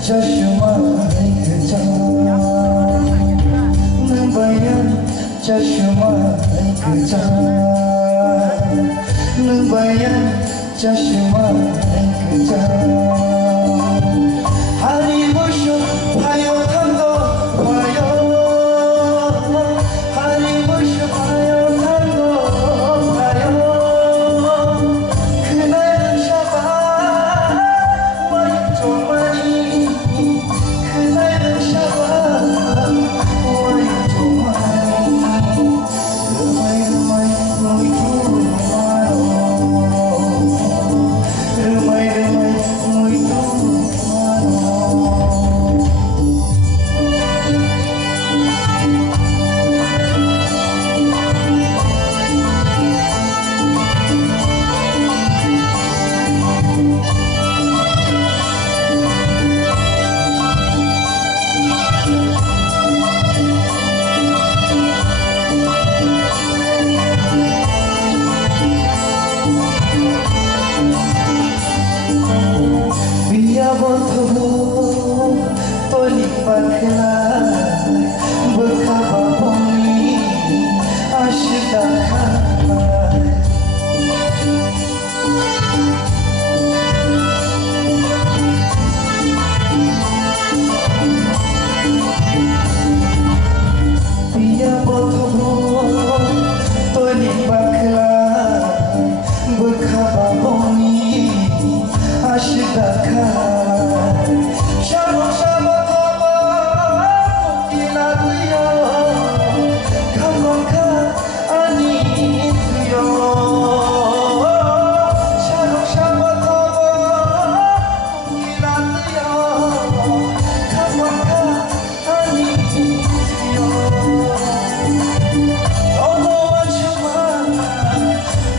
Chashma ekja Nambayan Chashma ekja Nambayan Chashma ekja Hari Bushu Bhayo Thando Bhayo Hari Bushu Bhayo Thando Bhayo Kunai Shaba Wai Chomani Kunai Shaba Wai Chomani Rumai Rumai Rumai Rumai Biya botho Toli pakla Bekhaba boni Ashita khabar Biya botho Toli pakla Bekhaba boni Ashita khabar Shamo shamo thaba Mukila tuyo Khamaka ani tuyo Shamo shamo thaba Mukila tuyo Khamaka ani tuyo Todo achuma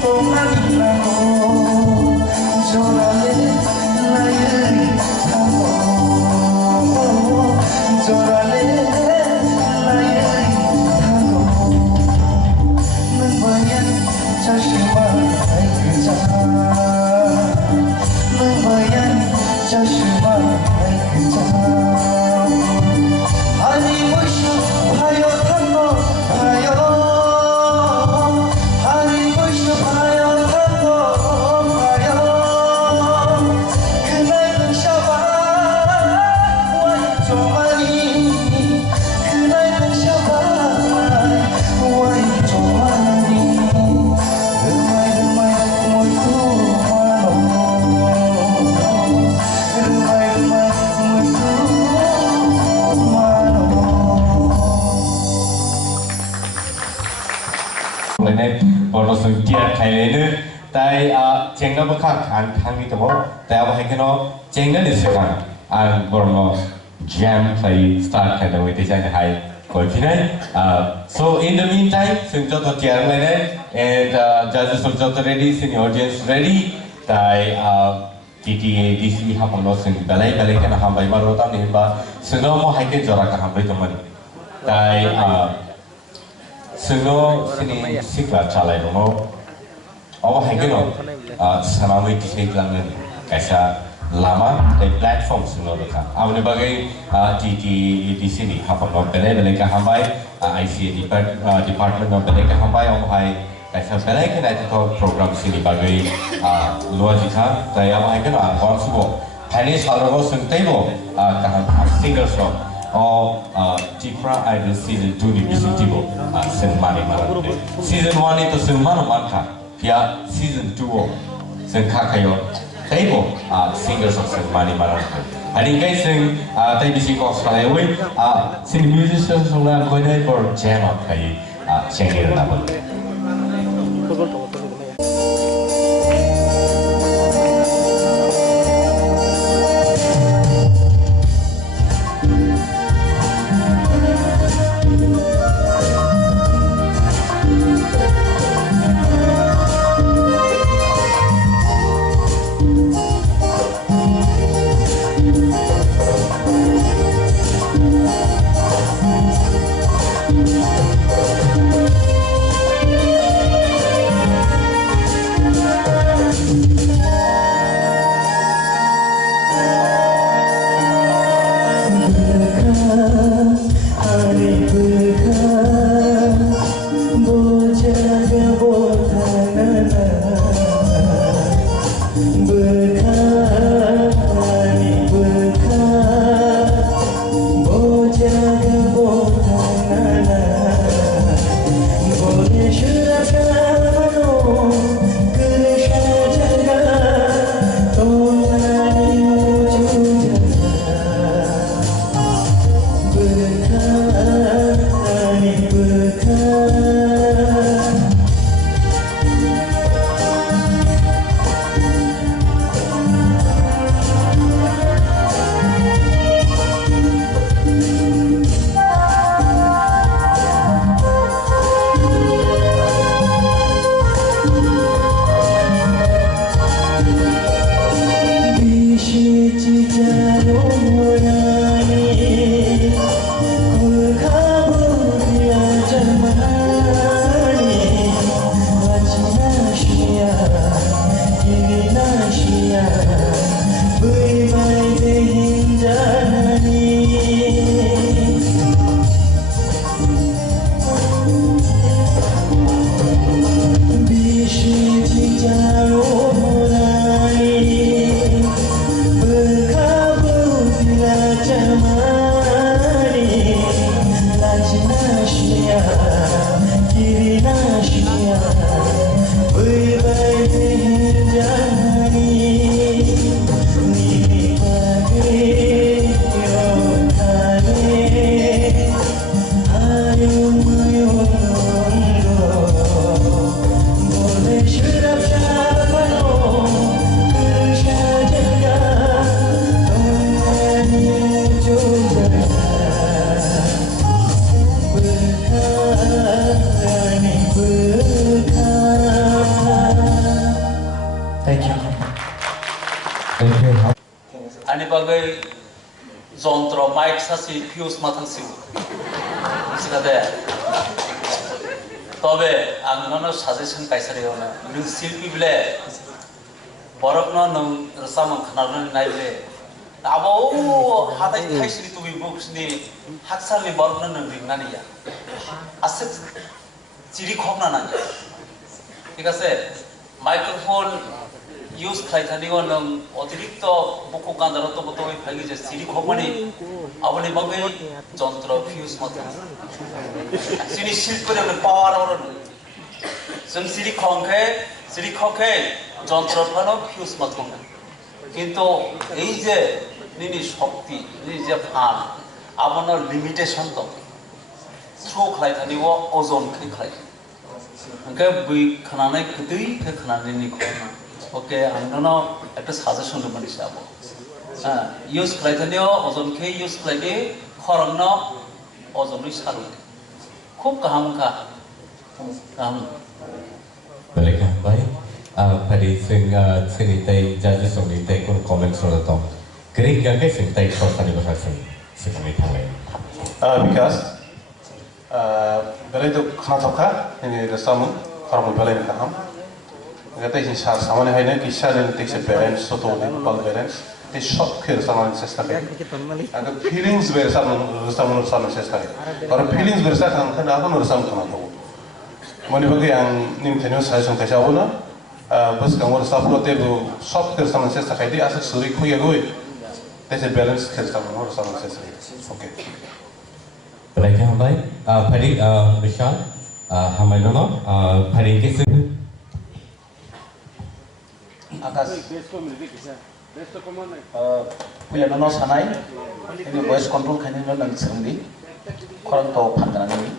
Tomani namo Jorale Jorale layai thango Nambayan chashma ekja Nambayan chashma ekja Hari Bushu Bhayo Thando Bhayo Hari Bushu Bhayo Thando Bhayo Kunai Shaba Wai Chomani Kunai Shaba Wai Chomani Rumai Rumai Moitu Mano Rumai Rumai Moitu Mano Này bọn nó sự kia thầy lấy nữa tại chèn nó bất khả kháng kháng đi tầm tại họ hay cái nó chèn nó để sự kháng bọn nó jam play start kind of way they say hay còn khi này so in the meantime xin cho tôi chèn lại đấy and judges will cho tôi ready xin audience ready tại TTA DC họ bọn nó xin balai balai cái nào ham bay mà rồi tao nên ba xin nó mau hay cái jora cái ham bay tụi mình tại Suno sini sikla calai nono, awak hingga no, sanamai kisah kelangan kaisa lama dari platform suno dekha. Awak bagai di sini, apa no belai belai kehambai, ICA department no belai kehambai, awak hai kaisa belai kena itu program sini bagai luar jika, tapi awak hingga no, awak subo, hari selalu suntai bo, kaham single song. Tipra Idol Season 2 di Bisitibo Senmani Maran Season 1 itu Senmani Maran Pia Season 2 Senkha kayo Taibo Singers of Senmani Maran Hari guys sing Tai bisi kok sekali wih sing musicians sungguh kau dah ber jam up kayi cengir nama Ani bagai jontro mic sasi fuse matang siu. Sikade. Tobe angnono suggestion kaisare ona. Nung silpi bile. Borokno nung rasamang khanarno naibile. Abo hatai thaisri tubi books ni haksal ni borokno nung ringnani ya. Aset chiri khokna nani. ঠিক আছে microphone use খাইথানিও নং অতিরিক্ত বুকু গান্দারত বতই ফাইলি যে সিরি খবনি আপনি বগে যন্ত্র ফিউজ মত সিরি শিল করে পাওয়ার আর जों সিরি খকে যন্ত্র ফানো ফিউজ মত কিন্তু এই যে নিনি শক্তি এই যে ফান আপনার লিমিটেশন তো থ্রো খাইথানিও ওজন খাই Angka bui kananai kedui ke kananai ni kona. Oke, angkano ekta suggestion rumani sabo. Use kelaitanya ozon ke use kelai korangno ozon ni saru. Khub kaham ka. Kaham. Boleh kan, baik. Pada sing tay jadi song tay kon comment soal itu. Kerja ke sing tay soal ni bahasa sing kami thalai. Because belai tu kena thokka ini resam korang belai ni kaham. Kata ini sah sama ni hanya kisah ni tikse balance soto ni bal balance. Ini shock ke resam ni sesta ke. Agar feelings beresam sesta ke. Kalau feelings beresam kan apa resam kena tahu. Mani bagi yang ni tenus saya sung kasih awalnya. Bos kamu resam lo tu shock ke resam sesta ke. Dia asal suri kuya gue. Tikse balance ke resam sesta. Okay. Boleh kan, baik. Pada Vishal, hamai nono. Pada kisah. Akas punya nono sanai ini voice control kayaknya nono nang serendi korang tahu pandangan ini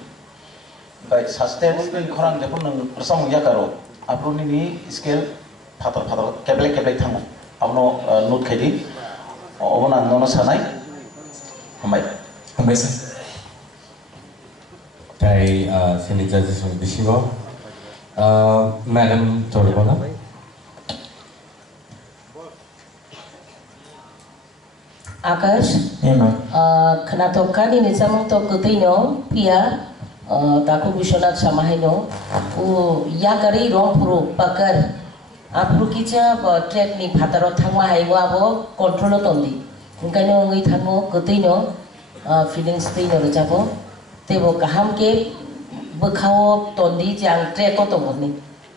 baik sustain ini korang jepun nang bersama ya karo apun ini scale pator keblek thangu apno note kedi obona nono sanai hamai sah Dari sini jadi sung bisimo, Madam Toribona. Akash, kenatokan ini sama to ketino pia taku bisonat sama hino, ya kari rompuru pakar, apru kica track ni pataro thangma haiwa abo control tondi, mungkin ngi thangmo ketino feelings tino rejabo. Tebo kaham ke bekhawo tondi jang trek ko tongoni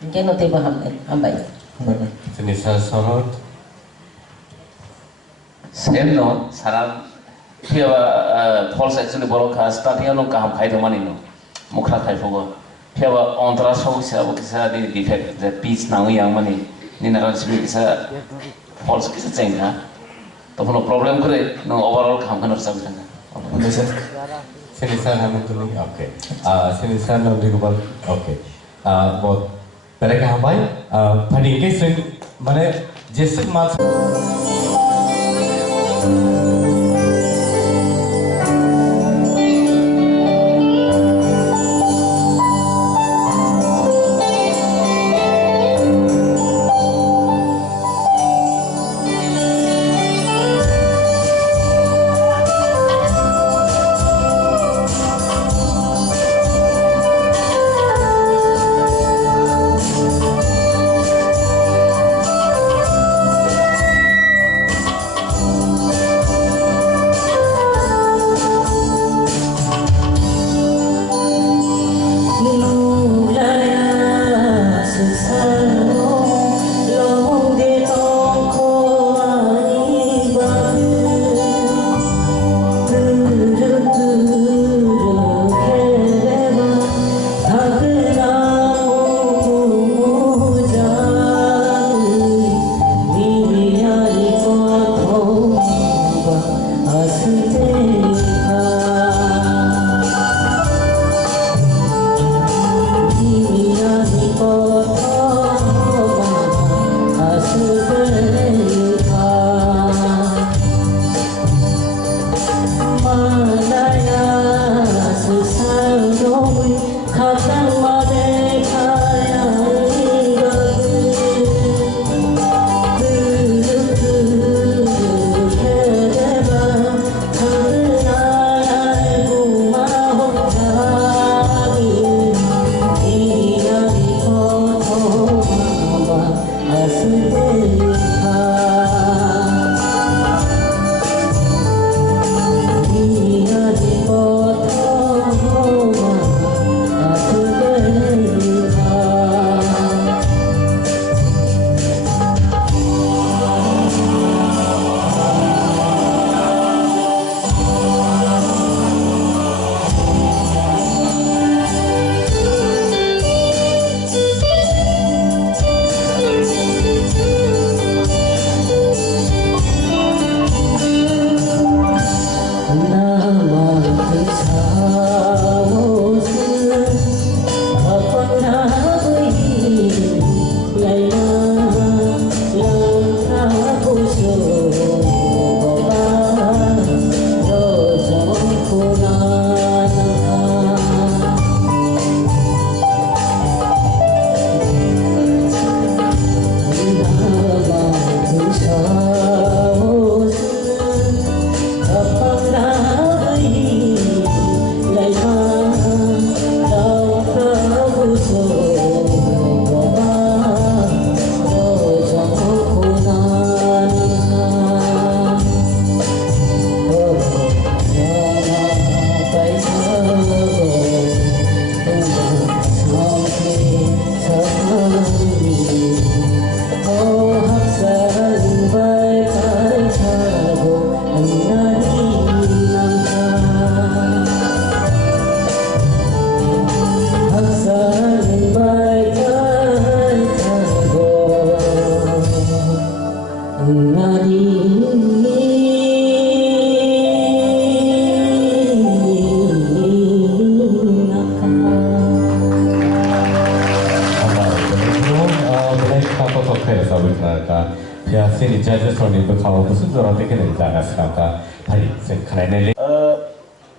ke no tebo hambai Senisa sonot same no saram pia false actually borok ka starting no kaham khai do mani no mukha khai fogo pia ontra so kisa bo kisa di defect the pitch na yang mani ni na ran sibi kisa false kisa cheng ha to no problem kore no overall kaham kan rasa kan Senisa namun tu ni, okay. Senisa namun di kubal, okay. Buat mereka hambai, pada kisah mana jesit mas.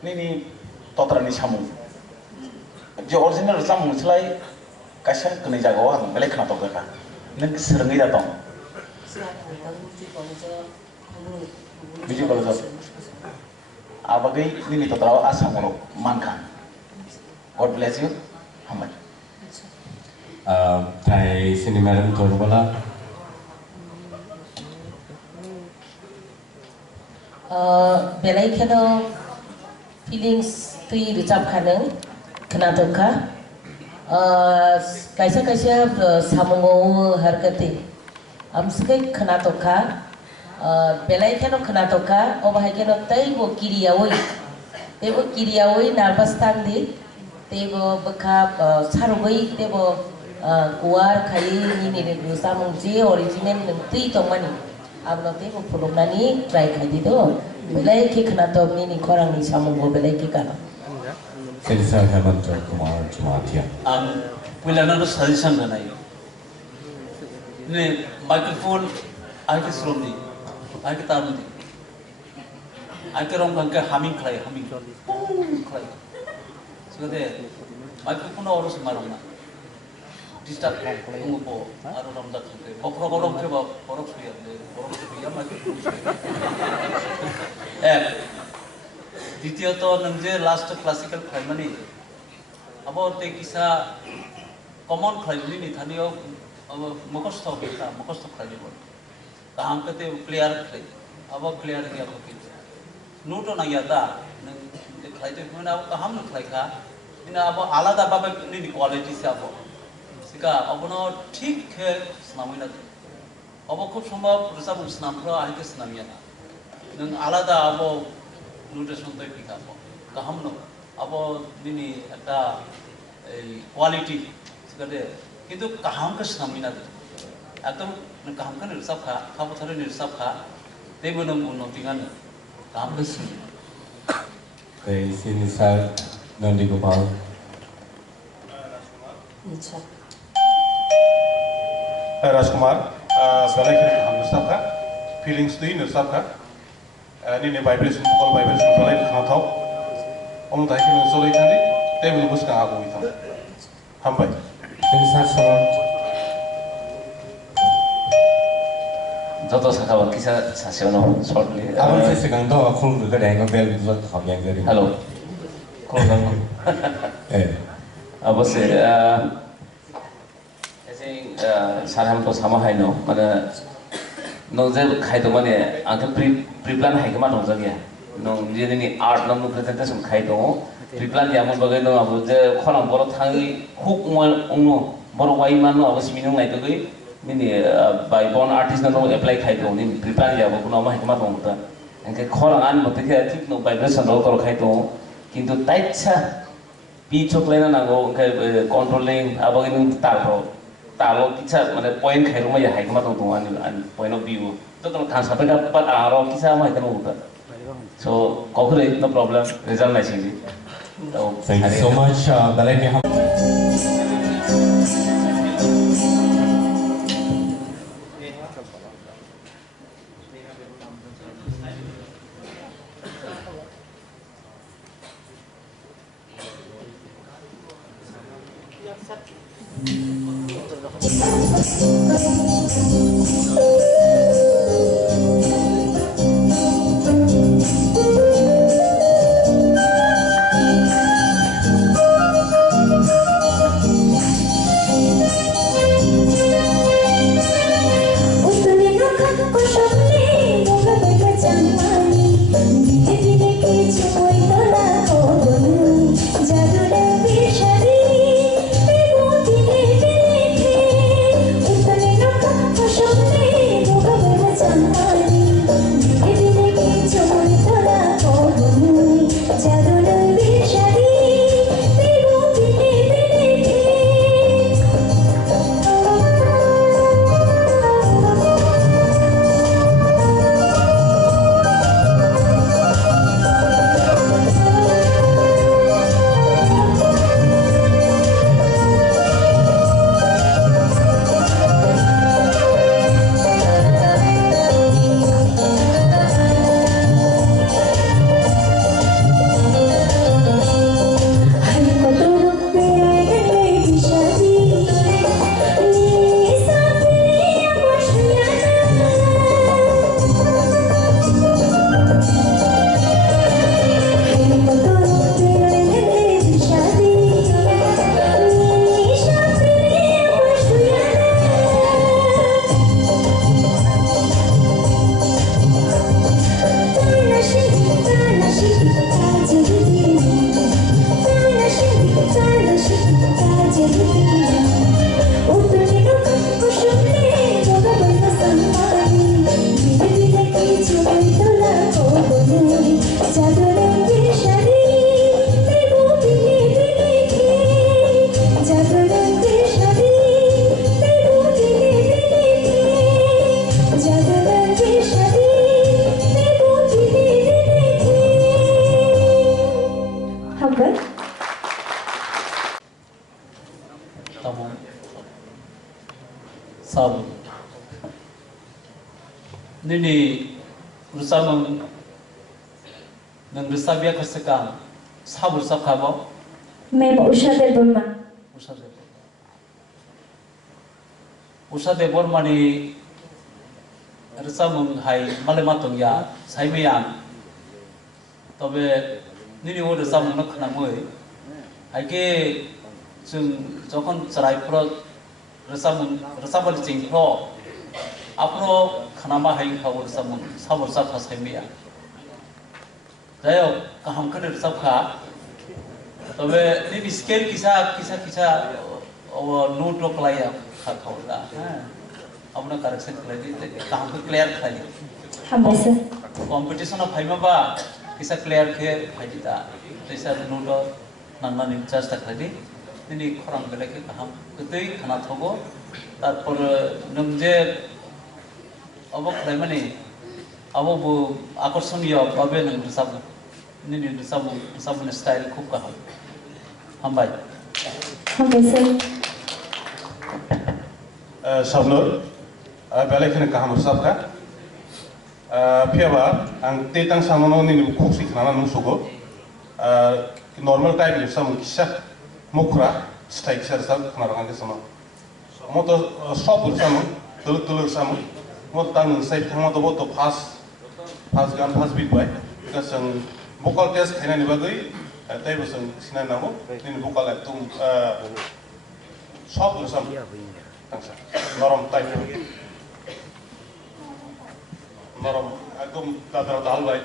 Nini totrani samu. Jo original samu selai kasih kena jaga orang, balik kena toga kan. Neng serengi datang. Biji kalau jauh. Abagai nini totrawa asam orang mankan. God bless you, Hamad. Thai sini madam tuan bola. Belai kena feelings tui recap kaneng kena toka. Kaisa samungo harkati. Amskai kena toka. Belai kena toka. Obahai kena tay bo kiri awoi. Tebo kiri awoi nervous tandi. Tebo bekap sarugoi tebo kuar kai ni samung je original tui tongmani. अब लोटे वो फुलुंगनानी ट्राई कर दी तो बेलाई के खाना तो अपनी निकोरांग निशामों को बेलाई के खाना Selisa Hemanth Kumar Jumatia. Wilayah itu suggestion kan ayo. Ini microphone ayo ke slum di, ayo ke taruh di, ayo ke orang kan ke humming klay. Sekarang microphone orang semarang na. Disturb kamu po, aru ramda khante. Orang ke bawah, orang suya microphone. Ditya to nangje last classical primary. Abo te kisa common primary ni thani o mukosto primary bol. Kaham kate clear khay. Abo clear gya ko kit. Note na yata nang te khay te mana abo kaham na khay ka. Ina abo alada baba ni quality se abo. Sika abo no ठीक है snami na. Abo khub sambhav rusam snam pro ahi ke snami na. Nang alada abo nutrition to pika abo. Kaham no abo nini eta quality sekade किंतु कहां का स्नामी ना एकदम कहां का निरसाप खा खाबो थारे निरसाप खा तेबो नम उन्नति गान गाहाम गोसो Sini Sir Nandi Gopal. Nicha. Rajkumar, belai kiri ham nusabka, feelings tu ini nusabka, ini ne vibration vocal vibration belai kena tahu, om dah kiri nusole kandi, tapi lu buskan aku itu, hambai. Sini Sir Salam. Jodoh sekarang kita sasiono shortly. Abang saya sekarang tu aku juga dah ingat bel itu kau yang jadi. Halo. Kalau अब से ऐसे सारे हम तो sama है नो माने नोंजे खाई तो माने आंकल प्रीप्लान है के मान नोंजे क्या नों ये नहीं आर्ट नों प्रेजेंटेशन खाई तो प्रीप्लान या मन बगे नों अब जे खोलाम बोलो थांगी हुक मल उन्नो बोलो वाई मान नो अब सिमिनों नहीं तो कोई नहीं बाई बॉन आर्टिस्ट नों अप्लाई खाई तो नहीं प्रीप्लान या वो कुना माह के मान नोंता इनके खोलाम आन मत के ठीक नो वाइब्रेशन रो करो खाई तो किंतु टाइट्सा पिचोक लेना ना गो उनके कंट्रोलिंग अब अगर उन तालो किसा माने पॉइंट खाई में या हाइक मत होता है पॉइंट ऑफ व्यू तो कल खान सापे का पर आरो किसा में इतना होता so कौन नो प्रॉब्लम रिजल्ट नहीं चाहिए तो Thank you so much. Balai ke ham. Sabu. Nini rusam nang rusabia kersekam sabu rusab kabo. मैं उषा देव वर्मा उषा देव वर्मा नि rusam hai malematong ya sai meyang. Tobe nini o rusam nak kena mui. Aike jeng jokon cerai pro rusam balik jeng pro. Apro kanama hai kau rusam sabu rusab sai meyang. Jayo kaham kene rusab ka. तबे नी स्केल किसा और नोट लोग लाया खाता होता है अपना करेक्शन कर दी कहाँ पे क्लियर खाली हम वैसे कंपटीशन ऑफ फाइव में बा किसा क्लियर के फाइल था जैसे नोट नन्ना निचास तक खाली नी खराब बेले के कहाँ कितने खाना थोगो तार पर नंजे अब खाली money Abo akordania babe nang resab ni resab style खूब kaham. Hambai. Hambai sir. Sabnur, belai kena kaham resab ka. Piaba, ang tetang samano ni kuksi kana nung sugo. Normal type ni sam kisah mukra style kisah resab kana rangan kesama. Moto shop resam, tulur resam. Moto tang side thang moto boto fast gan fast beat by because vocal test kena ni bagai tai bosang sina namo ni vocal tum shop resam tangsa norom type norom agum dadar dal by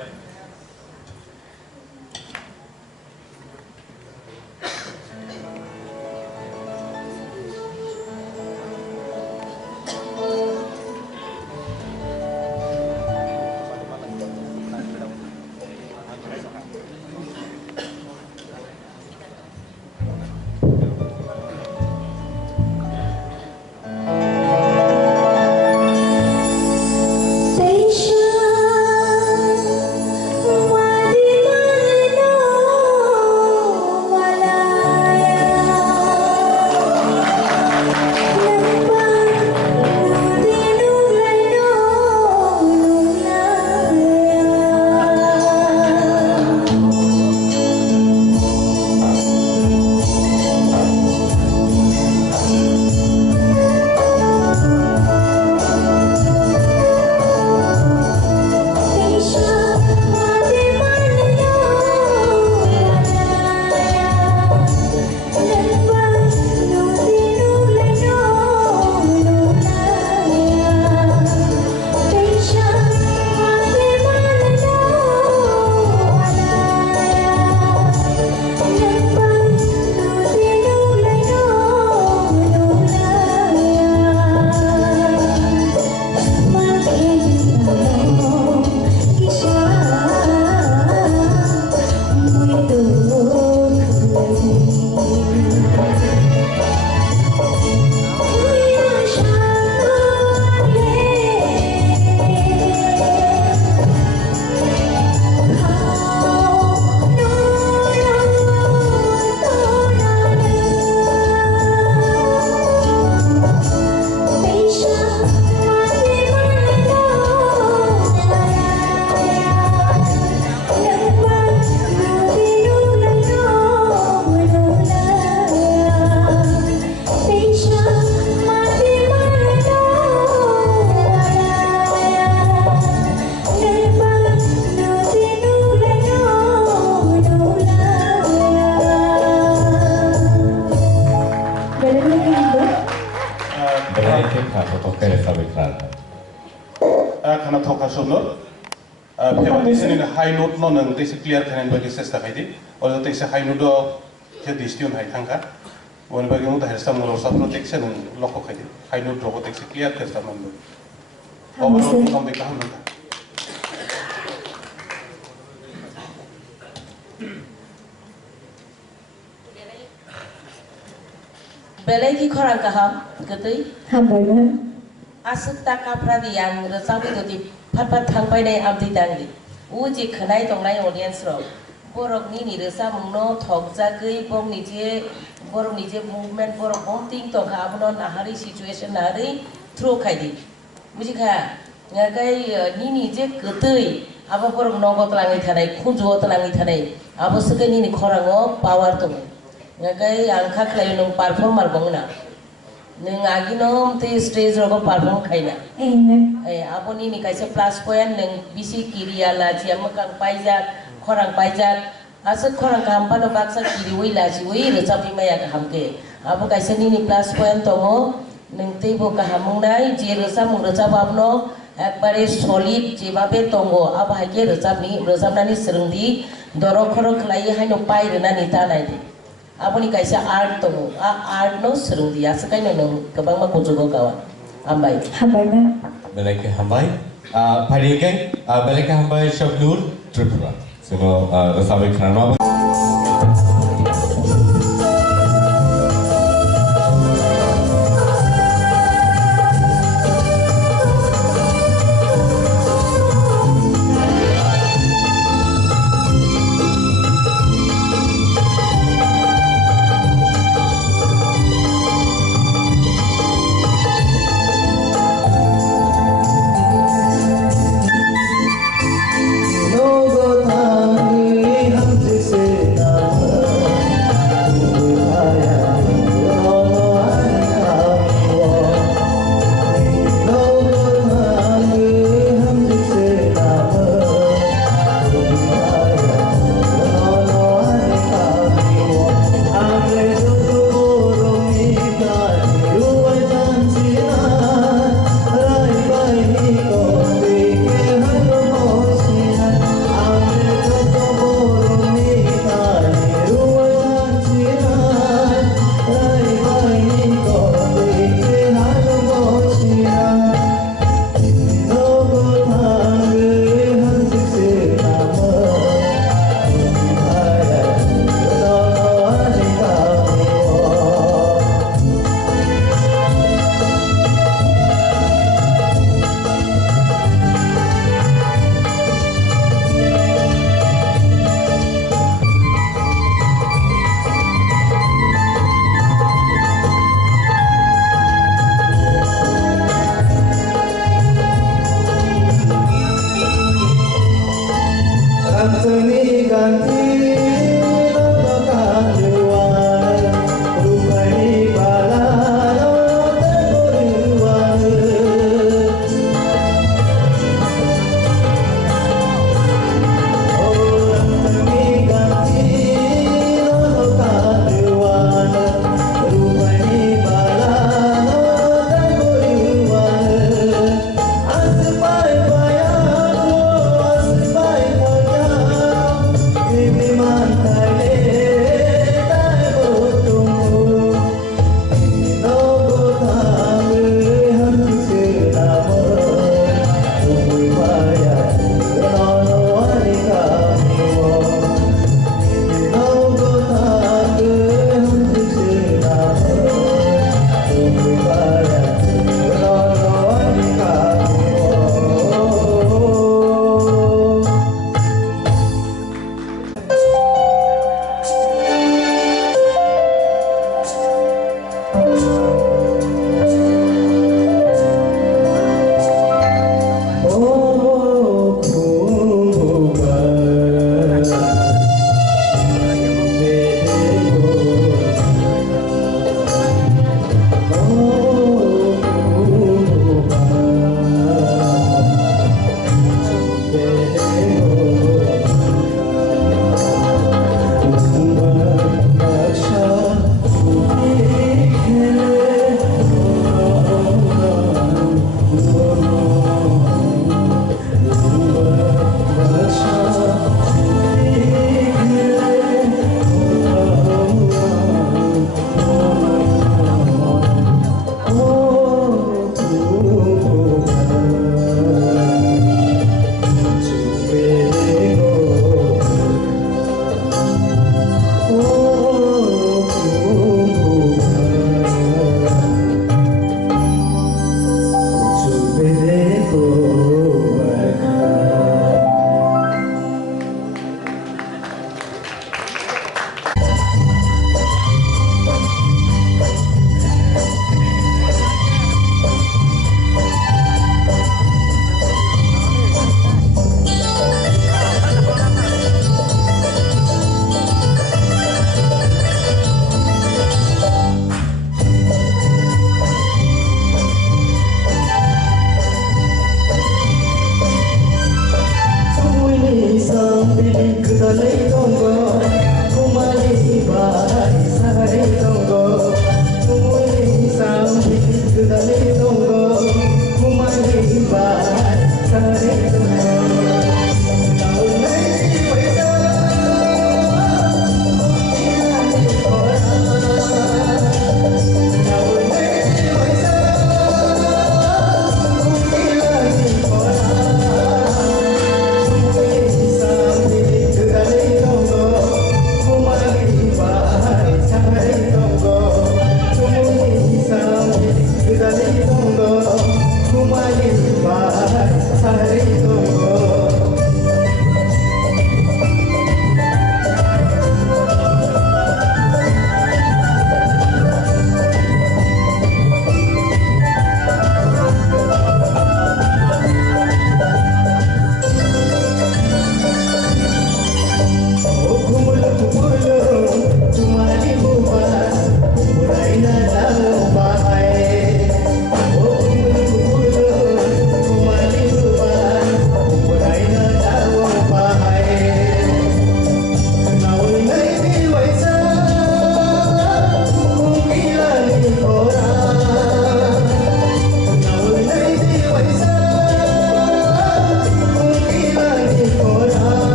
Kana thoka sonor, pihak di sini high note no nang tesi clear kanan bagi sesta kaidi, orang tesi high note do jadi istiun high tangka, orang bagi muda harus tamu rosa proteksi nang lokok kaidi, high note do tesi clear kerja mandu. Overall sampai kaham nang. Belai ki korang kaham, ketui? Hambai sir. Asuk taka pradi yang resam itu di pat thangpai dai abdi dangi. Uji kenai tongnai audience ro. Borok ni resam no thok jagai bom nije movement borok bom ting tong ka abno nahari situation nahari through kaidi. Buji kha ngagai ni nije ketui abo borok nogo tlangi thanai khunjo tlangi thanai abo sukai ni khorango power tong. Ngagai angka klayu nong performer bongna. Neng agi nom te stage rogo perform kaina. Apa ni kaisa plus point neng bisi kiri ala cia makang pajak, korang pajak. Asal korang kampan no baksa kiri wei laji wei recap lima ya kahamke. Apa kaisa ni plus point tongo neng te bo kahamung nai je recap apno ekbare solid je babe tongo. Apa hake recap nani serengdi dorok korok kelai hai no pai rena nita nai de. Apa ni kaisa art tongo, art no serung dia sekai no kebang mak kujugo kawan, hambai. Hambai na. Belai ke hambai, pada kan, belai ke hambai Sabnur Tripura. So, rasabai kerana Today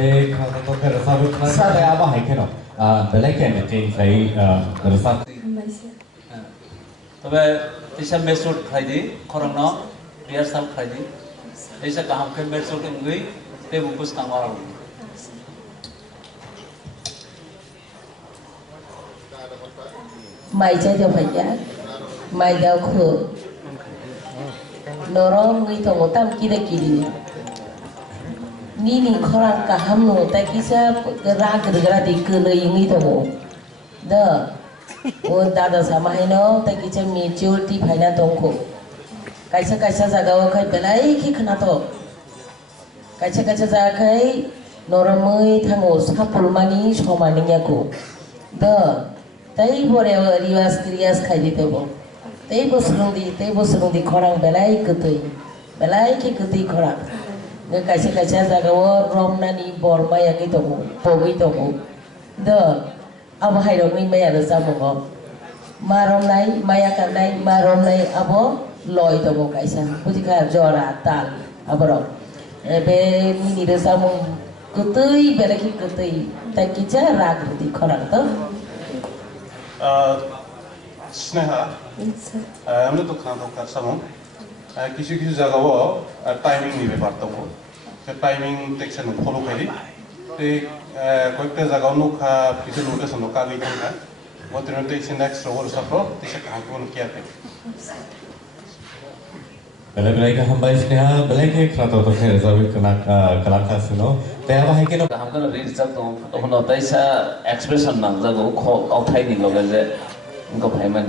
Tapi kalau tu kan rasa bukan saya apa hai kena. Belai kan meeting saya rasa. तबे तिसा मेसुर खाइदि खरंनो रिहार्साल खाइदि तिसा गाहाम के मेसुर के गई ते बुकुस कांगवा mai chơi cho phải giá mai đau khổ nó người thằng một tam kia đây kia ni khorang kaham no ta kisa ra di ke le ini thằng dah oh dada sama hino ta kisa maturity phaina tongko kaisa jaga khai belai ki khana to kaisa jaga khai noramai thango sapulmani somaninya ko dah Tei boleh rias khai dite bo. Tei bosrung di khorang belai ki ketui khorang. Nge kaisa jaga wo rom nani bor maya ki to bo, pogi to bo. Do, abo hai rom ni maya da samo bo. Marom nai maya kan nai marom nai abo loi to bo kaisa. Puji kha jora tal abro. Ebe ni da samo ketui belai ki ketui. Ta kicha rag di khorang to. Sneha हमने तो खाना कर समूह किसी जगह वो टाइमिंग नहीं बेकार तो वो टाइमिंग टेक्शन फॉलो करी ते कोई के जगह नु खा किसी लोकेशन नु का लिखन है वो तेरे टेक्शन नेक्स्ट ओवर सप्रो तिसे कहां को किया पे Belai ke hamba Sneha belai ke kerana tu saya zawi kena kelakar suno. Tapi apa hai kena हम कल रीड सब तो होना तैसा एक्सप्रेशन ना जगह खो आउटाई नहीं लोग जे उनको भाई मन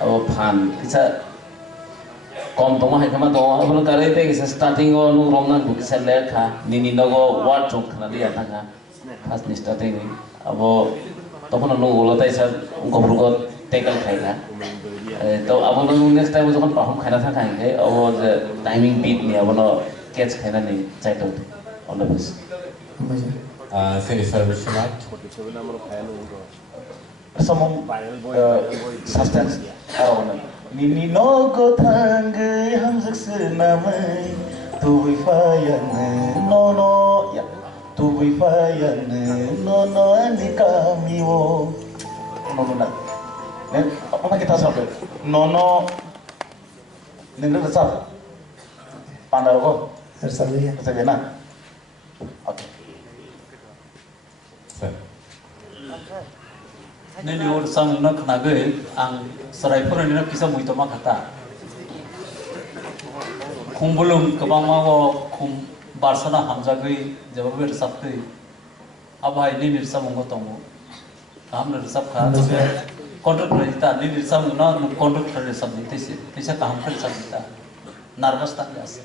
अब फान किसा कम तो माहे कमा तो अब लोग करे थे किसा स्टार्टिंग और नु रोमना किसा लेखा निनी नगो वार्ड चौक खाना दिया था का फर्स्ट स्टार्टिंग अब तो होना नु बोला तैसा उनको बुरुको टेकल खाएगा तो अब लोग नेक्स्ट टाइम जब हम खाना था खाएंगे और टाइमिंग बीट नहीं अब लोग कैच खाना नहीं चाहिए तो all the best sini service mat. Samong substance around. Nini no ko thangai ham zakse namai tu wifayan no ya tu wifayan no ani kami wo no na. Nen apa kita sampai no nen resap pandai ko resap na. Okay. Nini or sang na khana gei ang sarai pura ni na kisa mui to ma khata khumbulum kabang ma go khum barsana hamja gei jawab be sap gei abai nini sam ngo tongo ham na sap kha to contract re ta nini sam na contract re sab dite se pisa kam kar sab dita nervous ta jas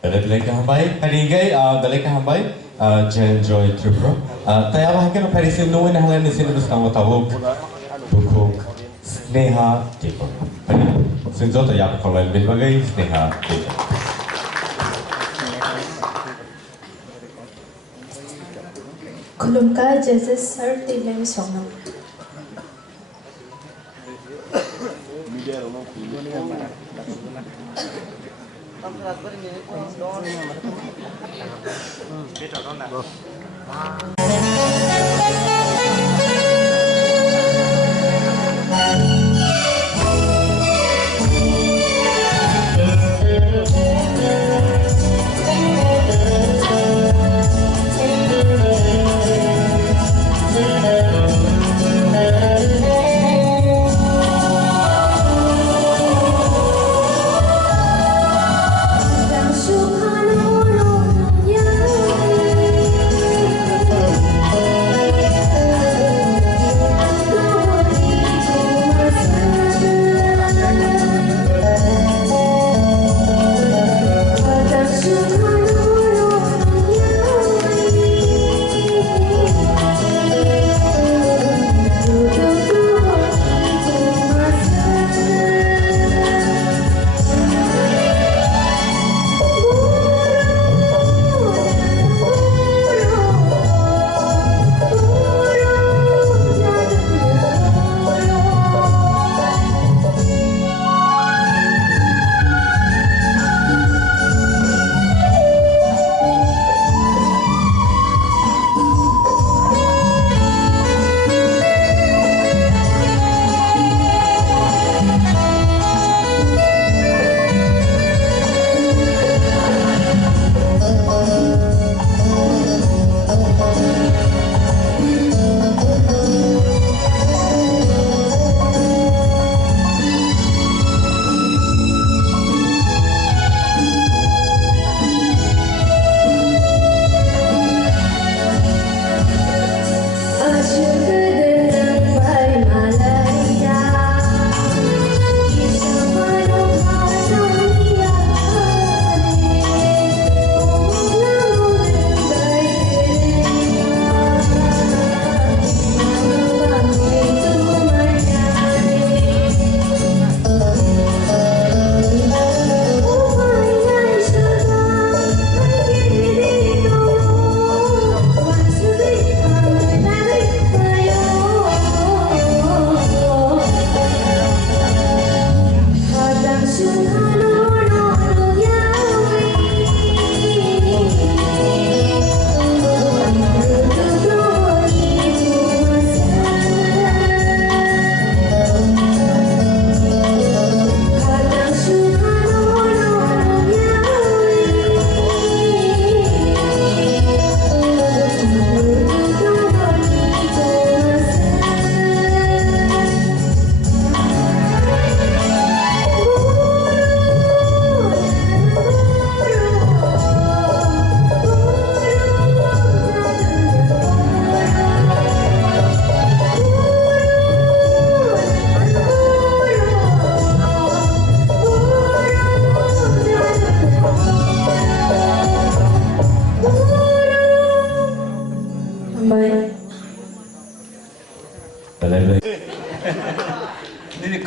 Belai ke hamba hari ini belai ke hamba Joy Tripura. Tapi apa hai kena hari ini nuin halan ni sini bersama tahu buku Sneha Deepak. Sinzo tu ya kalau berbagai Sneha Deepak. Kulumka jasa sir tilam sonam.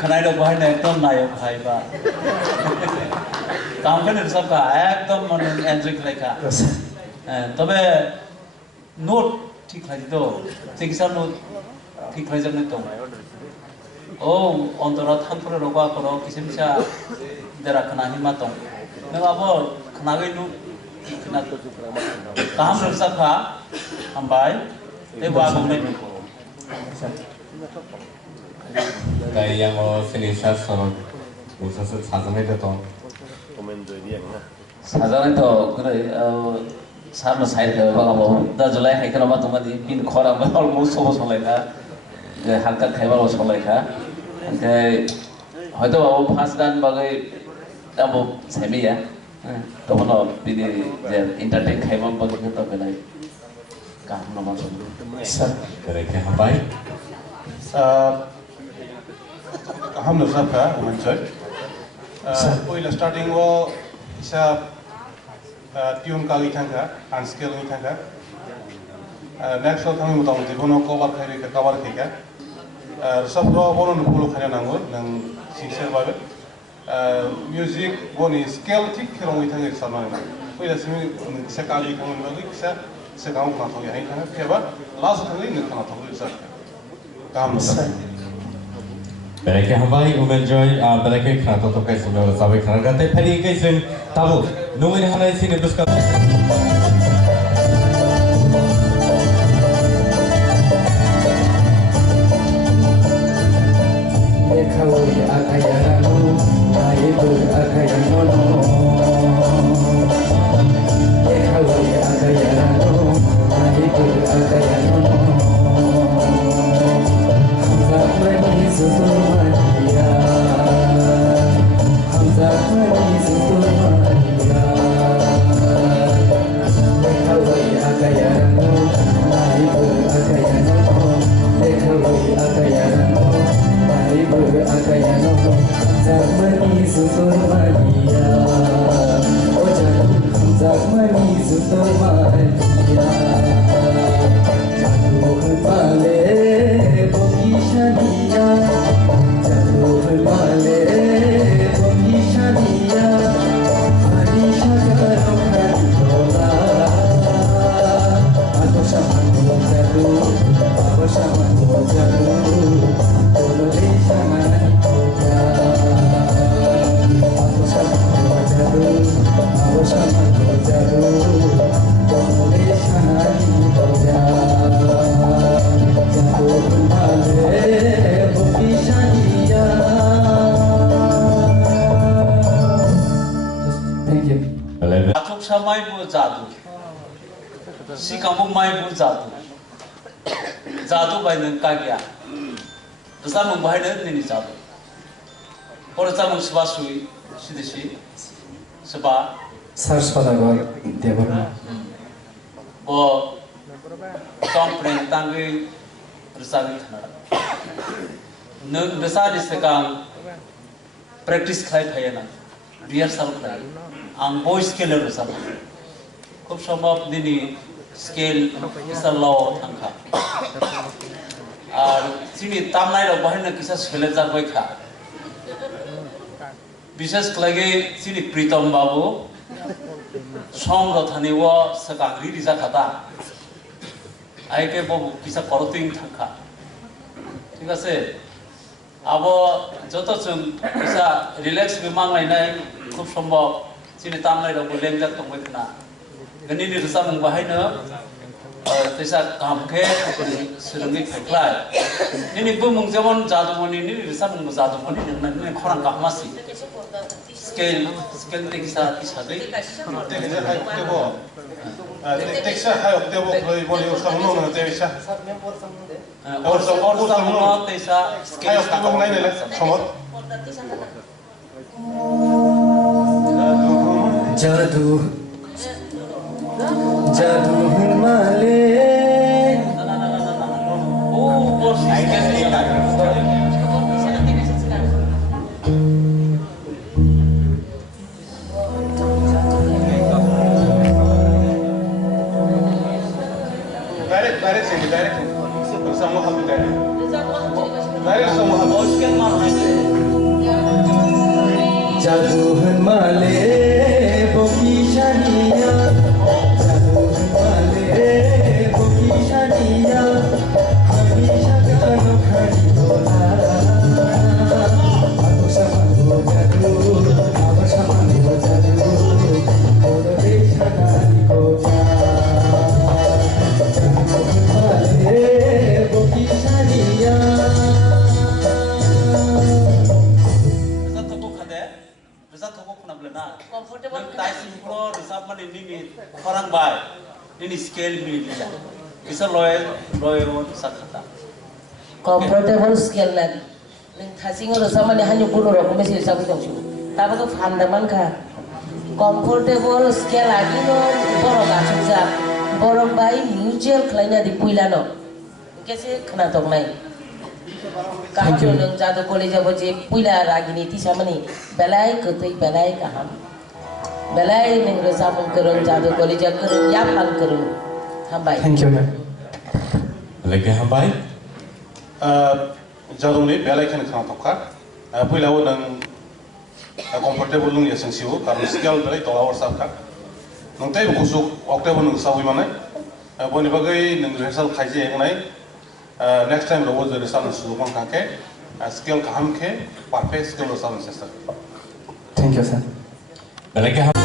खनाई रो बहन एकदम नायक भाई बा काम करने सब का एकदम मन एंजॉय करेगा तबे नोट ठीक है तो चिकित्सा नोट ठीक है जब नहीं तो ओ अंतरा थान पर रोगा करो किसी में सा जरा खना ही मत मैं अब खना गई नू खना काम कर सकता हम भाई ते बात हमने Kaya yang mau finisher soal usaha sahaja itu toh. 사전에 더 그래 사람 사이드 가봐 나 줄라이 하이크나 마 동아디 빈 거라 뭐 almost 소소 solaika 그 한칸 খাইবার solaika 근데 হয়তো বাবু ফার্স্ট ডান বাগে আবু সেমিয়া তখন বিদি যে এন্টারটেইন খাইবার বাগে তো বেলাই কাম নামা চলে স্যার Kerana hambai. हम लोग सबका मंचर पहले स्टार्टिंग वो इसा ट्यून का गई था अनस्केल गई था नेक्स्ट वाला हमें बताऊँ थी कोनो कवर किया सब लोग बोलो नुपुलो खाने नांगो नंग सिंसर बाबे म्यूजिक वो नहीं स्केल ठीक करो गई था एक सामान ना पहले सिमी से काली था उन लोग से गाँव का था यही था फिर बाद लास्ट था नहीं निकलना था वो इसा काम नहीं Mereka hambai enjoy mereka kerana tu kai semua sahaja kerana kata pagi kai sen tahu nungguin hal ini buskan. Ekawai akayano, aibu akayano. Ekawai akayano, aibu akayano. Mani Suturmania, Hamza Mani Suturmania. Ekawai akayano, aibu akayano. Ekawai akayano, aibu akayano. Hamza Mani Suturmania, Oja Hamza Mani Suturmania. Jatuh bale. Shania, jatuh bale, bongi shania, hari shagaro karidola, aku shaman jatuh, aku shaman jatuh, tolong shaman toga, aku shaman jatuh, aku shaman jatuh, tolong shaman toga. Thank you. Atuk samai bu jadu, si kamu mai bu jadu, jadu bayi kagia, terus kamu bayi ni jadu, orang kamu sebab sui, si sebab. Saraswadagar Devara. Bo, song perintangui Rusali Kanada. Nung Rusali sekang practice khai khayana, rehearsal khai. Ang voice scale Rusali. Kub sambab dini scale isa law thangka. Ar sini tamnai ro bahin na kisa scale jar koi kha. Bishes lagi sini Pritam Babu. Song ro thani wo sekang ri risa khata. Ai ke bo kisa koroting thangka. ঠিক আছে আবো যত চুম কিসা রিল্যাক্স বিমাং লাইনাই খুব সম্ভব চিনি তামলাই রব লেংলা তংবাইনা গনিনি রসা মং বাহাইনো তেসা কামকে সুরঙ্গি ফাইক্লাই নিনি বুমং যেমন জাদুমণি নিনি রসা মং জাদুমণি নিনি খরাং কাহমাসি স্কেল তে কিসা কিসাদই teksa hayo debo koi boli usamuno na tebisa usamuno tesa hayo debo ngai nele somot jadu jadu male oh saikan ni na direct sama hal direct sama hal resap mani nini orang bay, nini scale milih bisa loyal sakata. Comfortable scale lagi. Thasing orang sama ni hanya puluh orang mesti sabu jauh. Tapi tu fandaman kah? Comfortable scale lagi no borong macam sah. Borong bay mutual klien di puila no. Kese kena tok naik. Kahju nung jatuh college apa je puila lagi ni ti sama ni. Belai ketui belai kaham. Belai nung resap kerung jatuh college kerung yapan kerung. Hambai. Thank you, ma'am. Lagi hambai? Jadung ni belai kan kena tokar. Puila wo nang comfortable nung yaseng siu karena skill belai tola warsap kan. Nung tay bukusuk waktu wo nung sawi mana? Boni bagai nung rehearsal kaji yang naik. Next time lo wo rehearsal nung sudukan kake skill kaham ke perfect skill lo sawi sesa. Thank you, sir. Lagi hambai?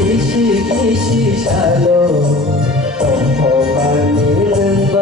Kishi kishi shalo, oh oh mani lembah.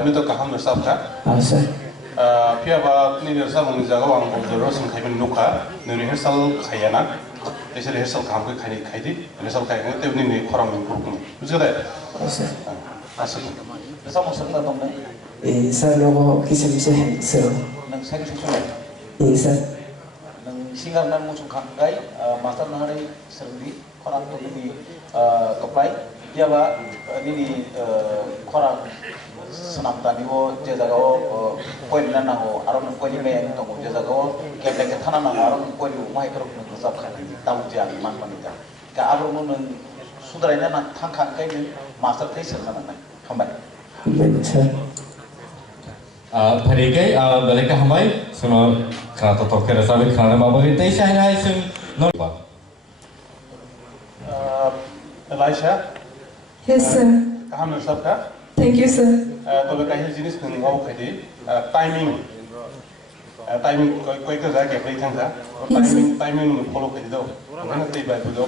Minta kaham bersabda. Sir. Pihak apa ni nirsa menjaga wang observer sengkai menuka, rehearsal khayana, ऐसे rehearsal काम के खाई rehearsal खाएंगे तो उन्हीं ने खराब में पुरुष में, मुझे कहता है। Sir. Asal. Bisa mau serta dong nih. Sir logo kisah sir. Nang saya susun. Sir. Nang singar nan musuh kangkai, master nahari serbi, koran tu ini kepai, dia ba ini koran senam tadi wo jaga wo poin nana wo aron poin ini yang tunggu jaga wo kepek tanah nana aron poin umai keruk nunggu sabkan tahu jangan man manita. Ka aron nung sudaranya nang tangkan kai ni master teh serna nana kembali. Sir. Parigai mereka hamai semua kerana toker sahabat kerana mabagi teh saya hai sem normal. Elisha. Yes sir. Kaham bersabda. Thank you sir. तो वे कहीं जिनिस नंगाव खाई टाइमिंग कोई का जाके अपनी थंग था टाइमिंग फॉलो कर दो मैंने तय बात दो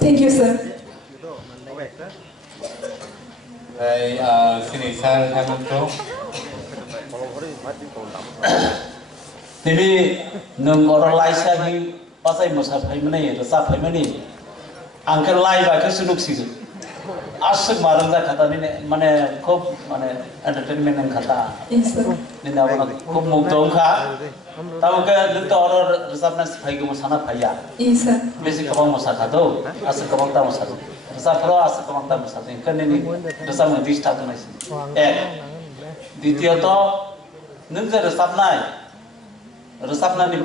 Thank you sir. Sini saya hamil tu. Jadi nung orang lain lagi pasai masa payment ni, rasa payment ni, angker lain bagai sunuk sih. asik marang dah kata ni mana kop mana entertainment yang kata ni nama kop mukdong kah tahu ke luka orang resap nasi pagi musana paya mesti kabang musaka tu asik kabang tahu musaka resap pro asik kabang tahu musaka ini kan ini resap mesti start nasi ditio to nunggu resap ni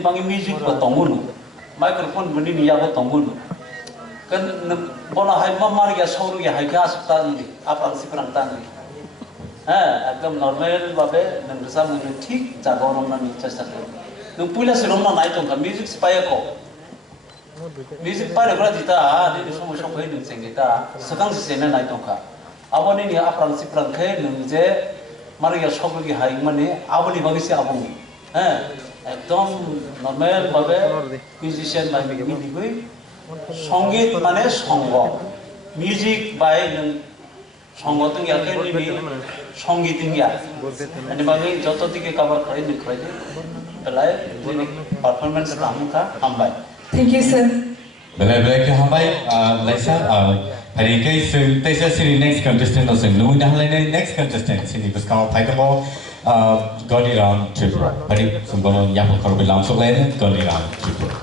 bangai music buat tongun microphone benda ni ya buat tongun kan bola hai mamar ya sauru ya hai ka asukta ni apa sih perang tang ni ekdom normal babe nang resap ni ठीक jaga orang ni cesta tu nung pula serom na naik tu kan music supaya ko music pada kalau kita ni semua semua ini nung sengita sekarang sih naik tu kan awal ni apa sih perang ke nung je mari ya sauru ya hai mana awal ni bagi siapa ni ekdom normal babe musician babe ni digui संगीत माने संग music by नों संग तो या के नि संगीत या अनि बागे जतो दिके कवर करे नि खरे बेलाय नि परफॉर्मेंस काम का हमबाय थैंक यू सर बेलाय बेलाय के हमबाय लाइसा हरि के तैसा सिनी नेक्स्ट कंटेस्टेंट अस नु नहले नेक्स्ट कंटेस्टेंट सिनी बस काम फाइटबो गॉडी राम ट्रिपल हरि संबोन या खरो बेलाम सो लेन गॉडी राम triple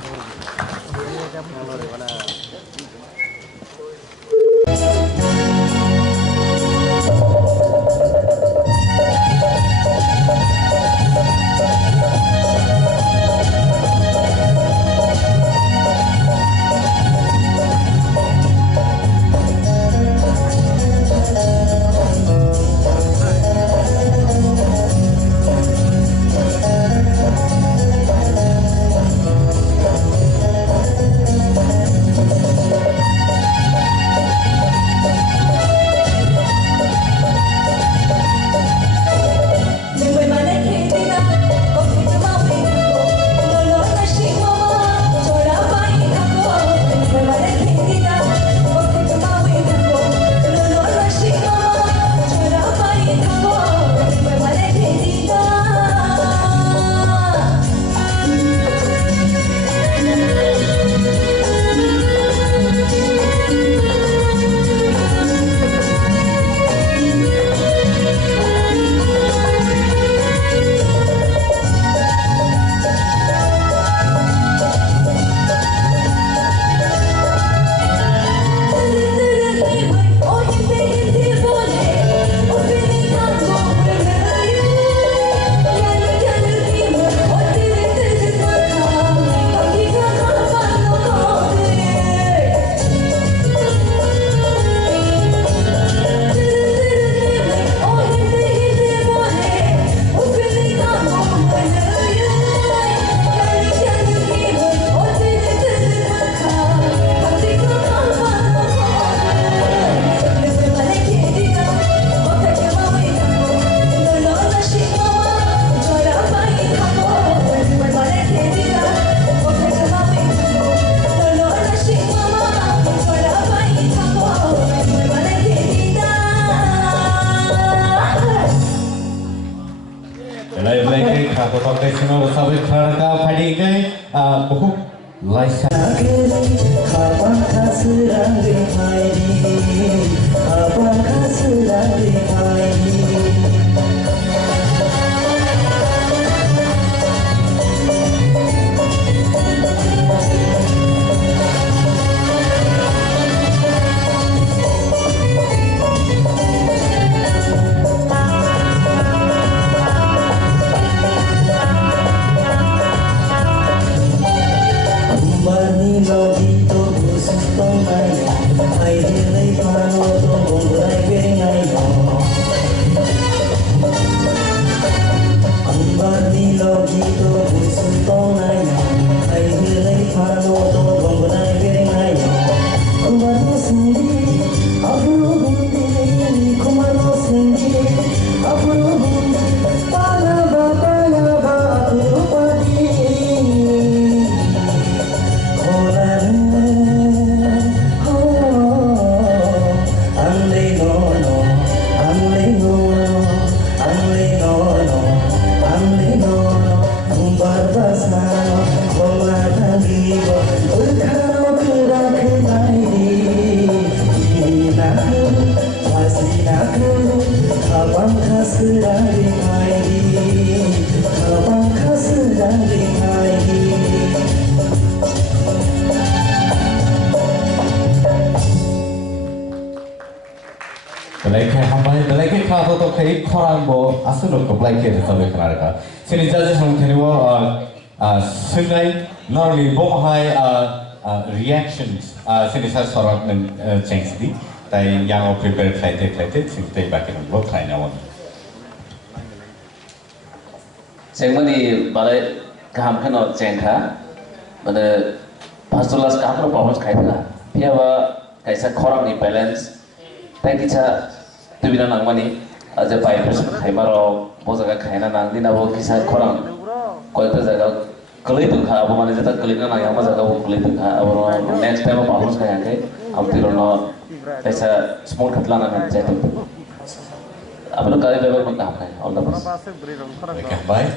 Belai hambai belai ke kau tu kiri korang bo asul ko belai ke sampai kenal sini jadi sama kini wo senai normally bohai reactions sini saya sorot men change di tapi yang prepare flight sini tapi bagian wo flight nawan Saya mandi balai kaham kena cengkah, mana pastulas kaham lo performance kaya lah. Dia kaisa korang ni balance, tapi kita tu bina nang mani, aja pai person kaya baro, bosa kaya na nang di nabo kisah korang, kau itu jaga kelih tu kah, abu mana jata kelih na nang yang mana jaga abu kelih tu kah, abu next time performance kaya ke, am tirono kaisa small katla nang jatuh. Apa lo kali level pun kaham kaya, all the best. Baik hambai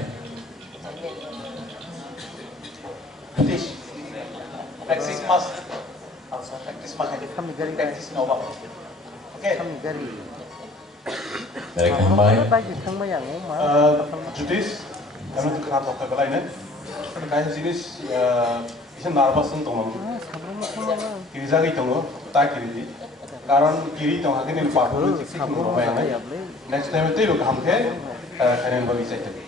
Please, practice mas, practice mas, practice nova. Okay. baik hambai Judis, kami tu kena tahu kalau ini, kaya jenis isi nervous tu tolong. Kiri jari tolong, tak kiri di. Karon kiri tolong hati ni lupa, lu cik cik tolong yang ni. Next time itu lu kaham ke, kalian bawa bisa itu.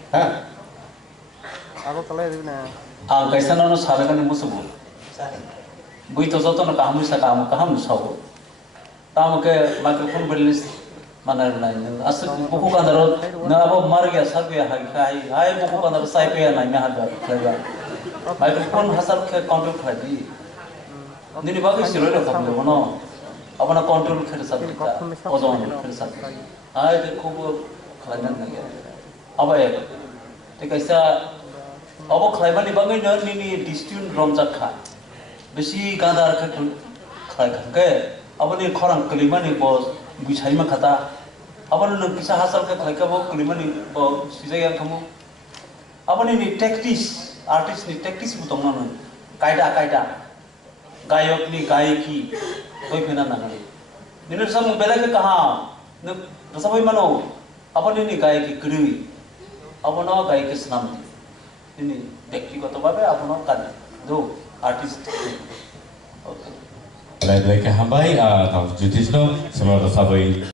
कैसा ना सारे का निम्बू से बोल बुई तो जोतो ना काम से काम साबो ताम के माइक्रोफोन बैलेंस मानर नहीं असल बुकु का अंदर ना अब मर गया सब गया हाय बुकु का अंदर साइड पे नहीं में हाथ लगा माइक्रोफोन हसल के कंट्रोल कर दी निनी बाकी सिरो रे खबर बनो अब ना कंट्रोल कर सकता ओजोन कर सकता हाय देखो वो खलन नहीं अब ते कैसा अब खाइबानी बांगे न निनी डिस्ट्यून रमजाखा बेसी गादार के खाइखके अब नि खरं कलिमानी बो बिछाइमा खाता अब न किसा हासल के खाइका बो कलिमानी बो सिजाया खमु अब नि टैक्टिस आर्टिस्ट नि टैक्टिस बुतंग न कायदा गायक नि गायकी कोई फेना नागले निने सब बेला के कहा न रसबै मानो अब नि गायकी गृही अब न गायकी सनाम ini व्यक्तिगत भावे आपनो कर दो artist Belai ke hambai, tahu jutis no semua sabai